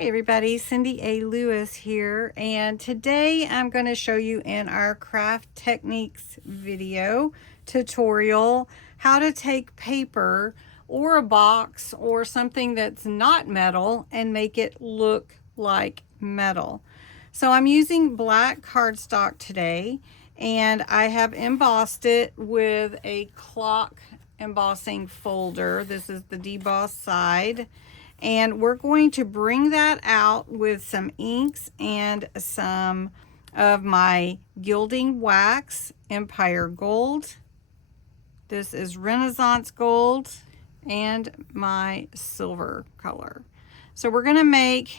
Hi everybody, Cindy A. Lewis here, and today I'm going to show you in our craft techniques video tutorial how to take paper or a box or something that's not metal and make it look like metal. So I'm using black cardstock today, and I have embossed it with a clock embossing folder. This is the deboss side. And we're going to bring that out with some inks and some of my gilding wax, Empire Gold. This is Renaissance Gold and my silver color. So we're going to make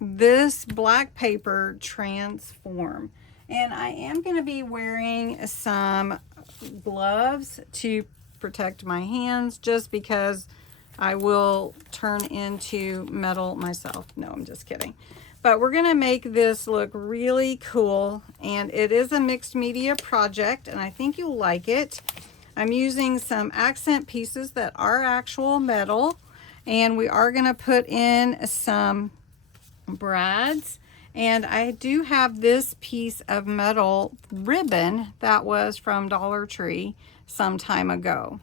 this black paper transform. And I am going to be wearing some gloves to protect my hands just because I will turn into metal myself. No, I'm just kidding. But we're gonna make this look really cool, and it is a mixed media project, and I think you'll like it. I'm using some accent pieces that are actual metal, and we are gonna put in some brads. And I do have this piece of metal ribbon that was from Dollar Tree some time ago.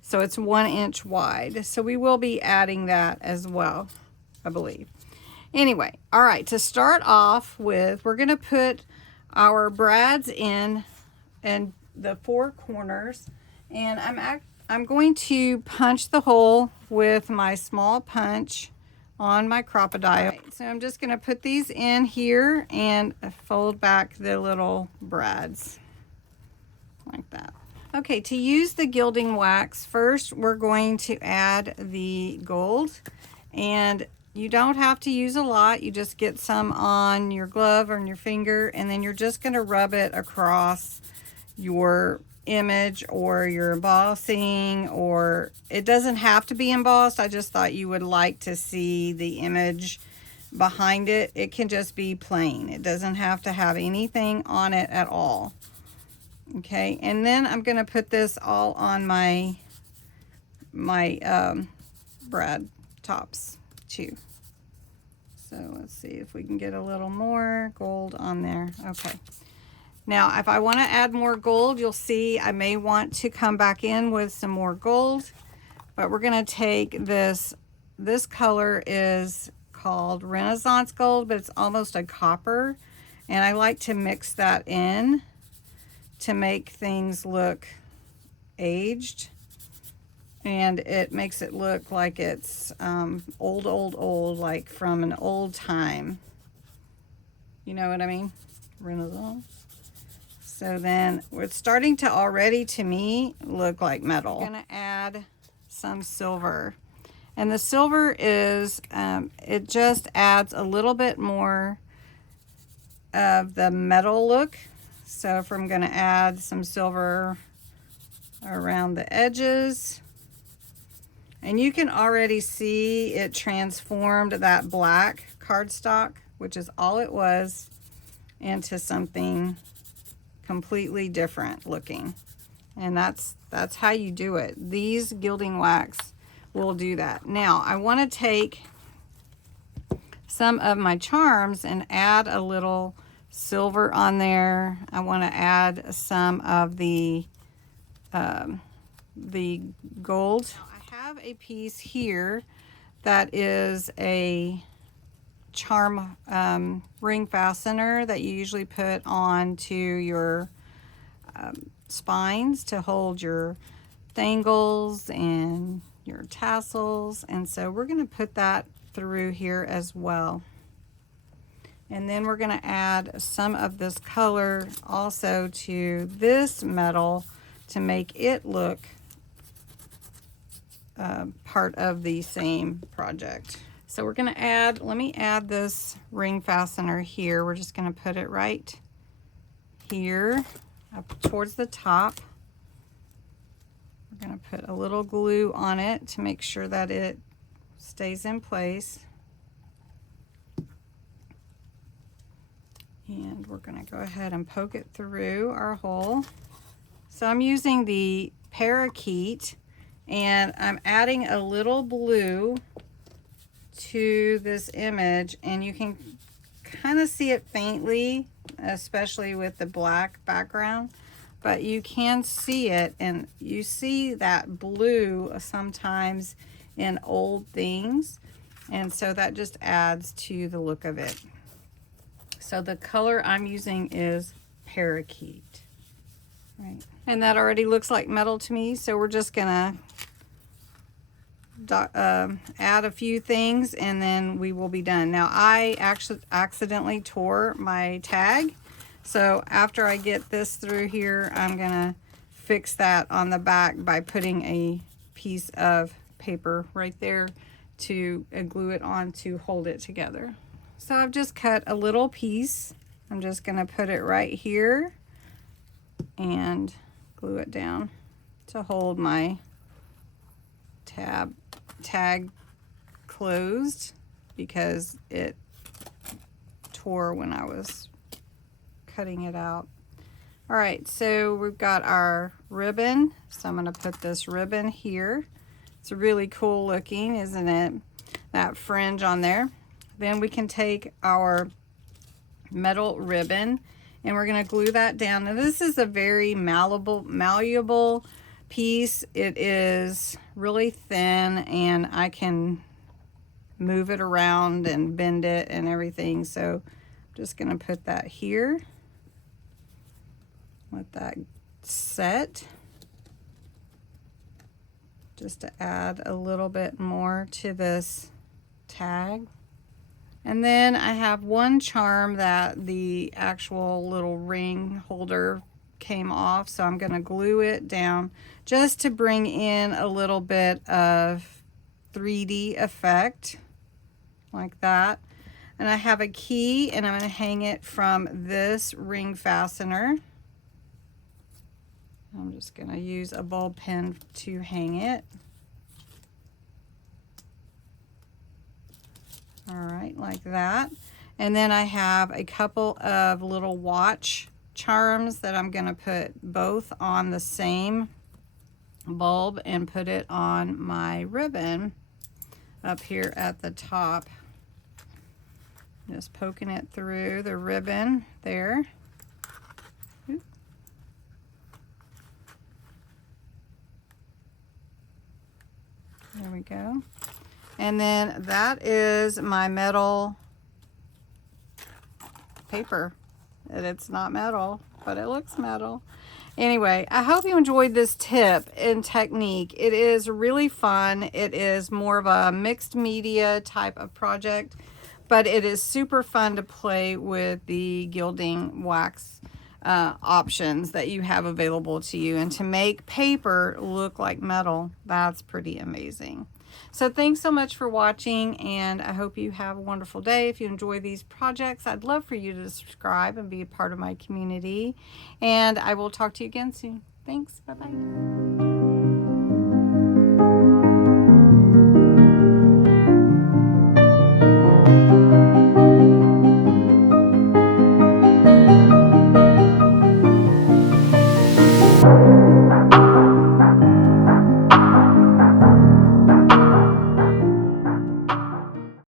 So it's 1 inch wide. So we will be adding that as well, I believe. Anyway, all right, to start off with, we're gonna put our brads in and the 4 corners. And I'm going to punch the hole with my small punch on my crocodile. Right, so I'm just gonna put these in here and fold back the little brads like that. Okay, to use the gilding wax, first we're going to add the gold, and you don't have to use a lot. You just get some on your glove or on your finger, and then you're just going to rub it across your image or your embossing, or it doesn't have to be embossed. I just thought you would like to see the image behind it. It can just be plain. It doesn't have to have anything on it at all. Okay, and then I'm going to put this all on my brad tops too. So let's see if we can get a little more gold on there. Okay, now if I want to add more gold, you'll see I may want to come back in with some more gold, but we're going to take this color is called Renaissance Gold, but it's almost a copper, and I like to mix that in to make things look aged, and it makes it look like it's old, like from an old time. You know what I mean? Renaissance. So then it's starting to already, to me, look like metal. I'm gonna add some silver, and the silver is it just adds a little bit more of the metal look. So if I'm going to add some silver around the edges, and you can already see it transformed that black cardstock, which is all it was, into something completely different looking. And that's how you do it. These gilding wax will do that. Now I want to take some of my charms and add a little silver on there. I want to add some of the gold. I have a piece here that is a charm ring fastener that you usually put onto your spines to hold your thangles and your tassels, and so we're going to put that through here as well. And then we're going to add some of this color also to this metal to make it look part of the same project. So we're going to add, let me add this ring fastener here. We're just going to put it right here up towards the top. We're going to put a little glue on it to make sure that it stays in place. And we're going to go ahead and poke it through our hole. So I'm using the parakeet, and I'm adding a little blue to this image, and you can kind of see it faintly, especially with the black background, but you can see it, and you see that blue sometimes in old things, and so that just adds to the look of it. So the color I'm using is parakeet. Right. And that already looks like metal to me, so we're just gonna add a few things and then we will be done. Now I actually accidentally tore my tag, so after I get this through here, I'm gonna fix that on the back by putting a piece of paper right there to glue it on to hold it together. So I've just cut a little piece. I'm just gonna put it right here and glue it down to hold my tag closed because it tore when I was cutting it out. All right, so we've got our ribbon. So I'm gonna put this ribbon here. It's really cool looking, isn't it? That fringe on there. Then we can take our metal ribbon and we're going to glue that down. Now this is a very malleable piece. It is really thin and I can move it around and bend it and everything. So I'm just going to put that here. Let that set, just to add a little bit more to this tag. And then I have one charm that the actual little ring holder came off, so I'm going to glue it down just to bring in a little bit of 3D effect like that. And I have a key and I'm going to hang it from this ring fastener. I'm just going to use a ball pen to hang it. All right, like that. And then I have a couple of little watch charms that I'm going to put both on the same bulb and put it on my ribbon up here at the top. Just poking it through the ribbon there. Oop. There we go. And then that is my metal paper. And it's not metal, but it looks metal. Anyway, I hope you enjoyed this tip and technique. It is really fun. It is more of a mixed media type of project, but it is super fun to play with the gilding wax options that you have available to you, and to make paper look like metal. That's pretty amazing. So thanks so much for watching, and I hope you have a wonderful day. If you enjoy these projects, I'd love for you to subscribe and be a part of my community, and I will talk to you again soon. Thanks. Bye-bye.